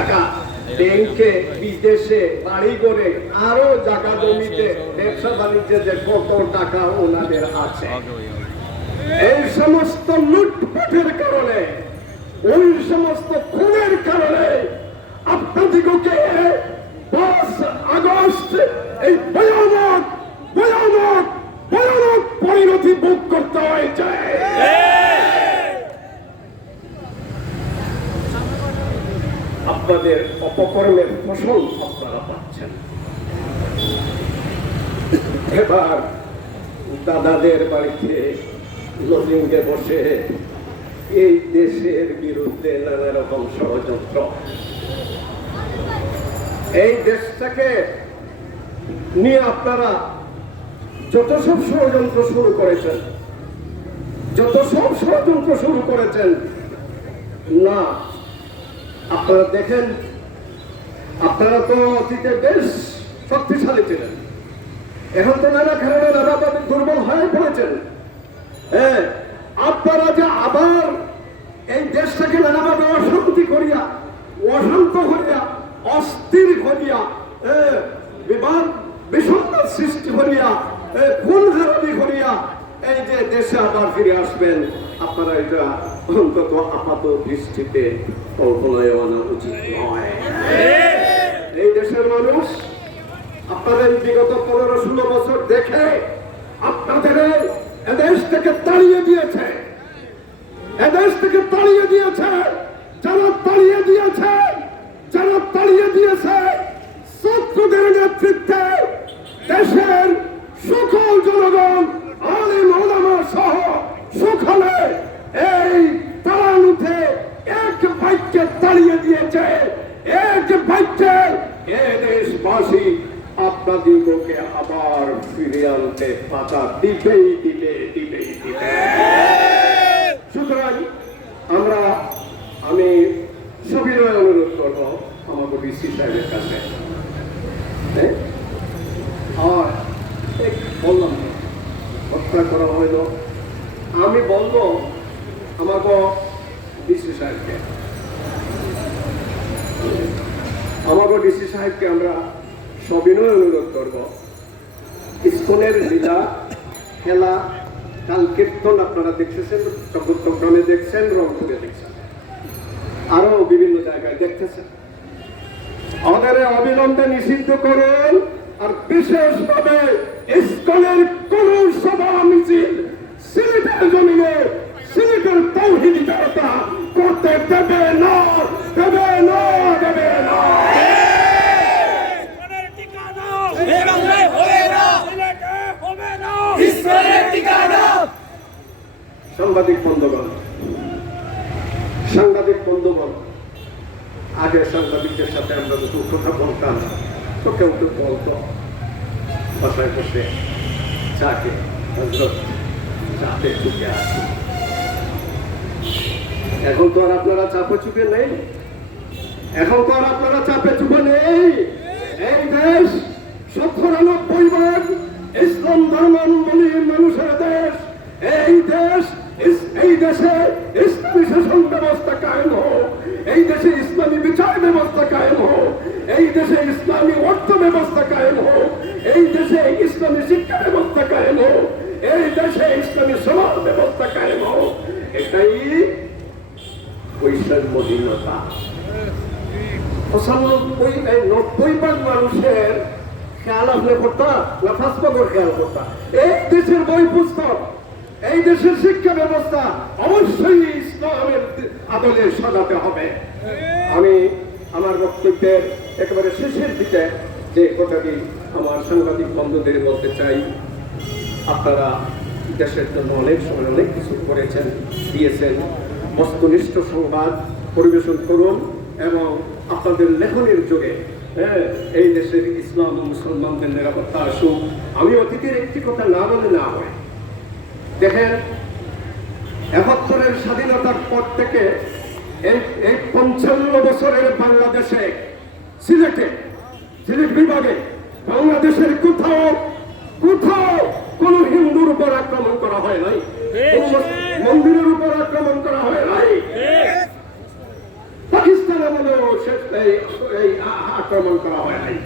টাকা ব্যাংকে বিদেশে বাড়ি করে আরো জায়গা জমিতে ব্যবসা বাণিজ্যে যে কত টাকা ওনাদের আছে, এই সমস্ত লুটপাটের কারণে, ওই সমস্ত খুনের কারণে আপনাদিগকে 10 আগস্ট এই ভয়ানক ভয়ানক ভয়ানক পরিণতি ভোগ করতে হয়েছে। আপনাদের অপকর্মের ফসল আপনারা পাচ্ছেন। এবার দাদাদের বাড়িতে লজিংয়ে বসে এই দেশের বিরুদ্ধে নানা রকম ষড়যন্ত্র, এই দেশটাকে নিয়ে আপনারা যত সব ষড়যন্ত্র শুরু করেছেন, না আপনারা দেখেন, আপনারা তো অতীতে বেশ শক্তিশালী ছিলেন, এখন তো নানা কারণে নানাভাবে দুর্বল হয়ে পড়েছেন। হ্যাঁ, আপনারা যে আবার এই দেশটাকে নানাভাবে অশান্ত করিয়া, অস্থির করিয়া, বিবাদ বিষণ্ণ সৃষ্টি করিয়া, খুন খারাপি করিয়া এই যে দেশে আবার ফিরে আসবেন, আপনারা এটা অন্তত আপাত দৃষ্টিতে কল্পনায় আনা উচিত নয়। এই দেশের মানুষ আপনাদের বিগত 15-16 বছর দেখে আপনাদের এদেশ থেকে তাড়িয়ে দিয়েছে, যারা তাড়িয়ে দিয়েছে শত্রুদের নেতৃত্বে দেশের সকল জনগণ, আলেম ওলামা সহ সকলে এই তাড়ানুতে এক বাক্যে তাড়িয়ে দিয়েছে। এক বাক্যে এ দেশবাসী আপনাদিগকে আবার ফিরে আনতে পাতা দিবেই। সুতরাং আমি সবিনয় অনুরোধ করব আমাকে ডিসি সাহেবের কাছে, আর বললাম হত্যা করা হইল, আমি বলবো আমাকে ডিসি সাহেবকে আমরা সবিনয় অনুরোধ করব, ইসকনের লীলা খেলা কাল কীর্তন আপনারা দেখতেছেন, চট্টগ্রামে দেখছেন, রংপুরে দেখছেন, আরো বিভিন্ন জায়গায় দেখতেছেন, আমাদের অবিলম্বে নিষিদ্ধ করুন। আর বিশেষভাবে ইসকনের কোন সভা মিছিল সিলেটের জমিনে, সিলেটের তাওহীদি জনতা করতে দেবে না। সাংবাদিক বন্ধুগণ, আগে সাংবাদিকদের সাথে আমরা যত কথা বলতাম তো কেউ বলতো বাসায় বসে চাকে চাপে চুপে আসি। এখন তো আর আপনারা চাপে চুপে নেই, এই দেশ 97 ভাগ ইসলাম ধর্মাবলম্বী মানুষের দেশ। এই দেশে ইসলামী শাসন ব্যবস্থা কায়েম হোক, এই দেশে ইসলামী বিচার ব্যবস্থা কায়েম হোক, এই দেশে ইসলামী অর্থ ব্যবস্থা কায়েম হোক, এই দেশে ইসলামী শিক্ষা ব্যবস্থা কায়েম হোক, এই দেশে ইসলামী সমাজ ব্যবস্থা কায়েম হোক। এটাই বৈষম্যহীনতা। 90 ভাগ মানুষের খেয়াল আপনি করতা না 5 ভাগের খেয়াল করতা। এই দেশের বই পুস্তক, এই দেশের শিক্ষা ব্যবস্থা অবশ্যই ইসলামের আদলে সাজাতে হবে। আমি আমার বক্তব্যের একেবারে শেষের দিকে যে কথাটি আমার সাংবাদিক বন্ধুদের বলতে চাই, আপনারা দেশের জন্য অনেক সময় অনেক কিছু করেছেন, দিয়েছেন, বস্তুনিষ্ঠ সংবাদ পরিবেশন করুন এবং আপনাদের লেখনের যুগে এই দেশের ইসলাম ও মুসলমানদের নিরাপত্তা আসুক। আমি অতীতের একটি কথা না বলে না হয়, দেখেন 71-এর স্বাধীনতার পর থেকে এই 55 বছরের বাংলাদেশে সিলেট বিভাগে বাংলাদেশের কোথাও কোন হিন্দুর উপর আক্রমণ করা হয় নাই, মন্দিরের উপর আক্রমণ করা হয় নাই। পাকিস্তান আমলেও শেষ এই এই আক্রমণ করা হয় নাই।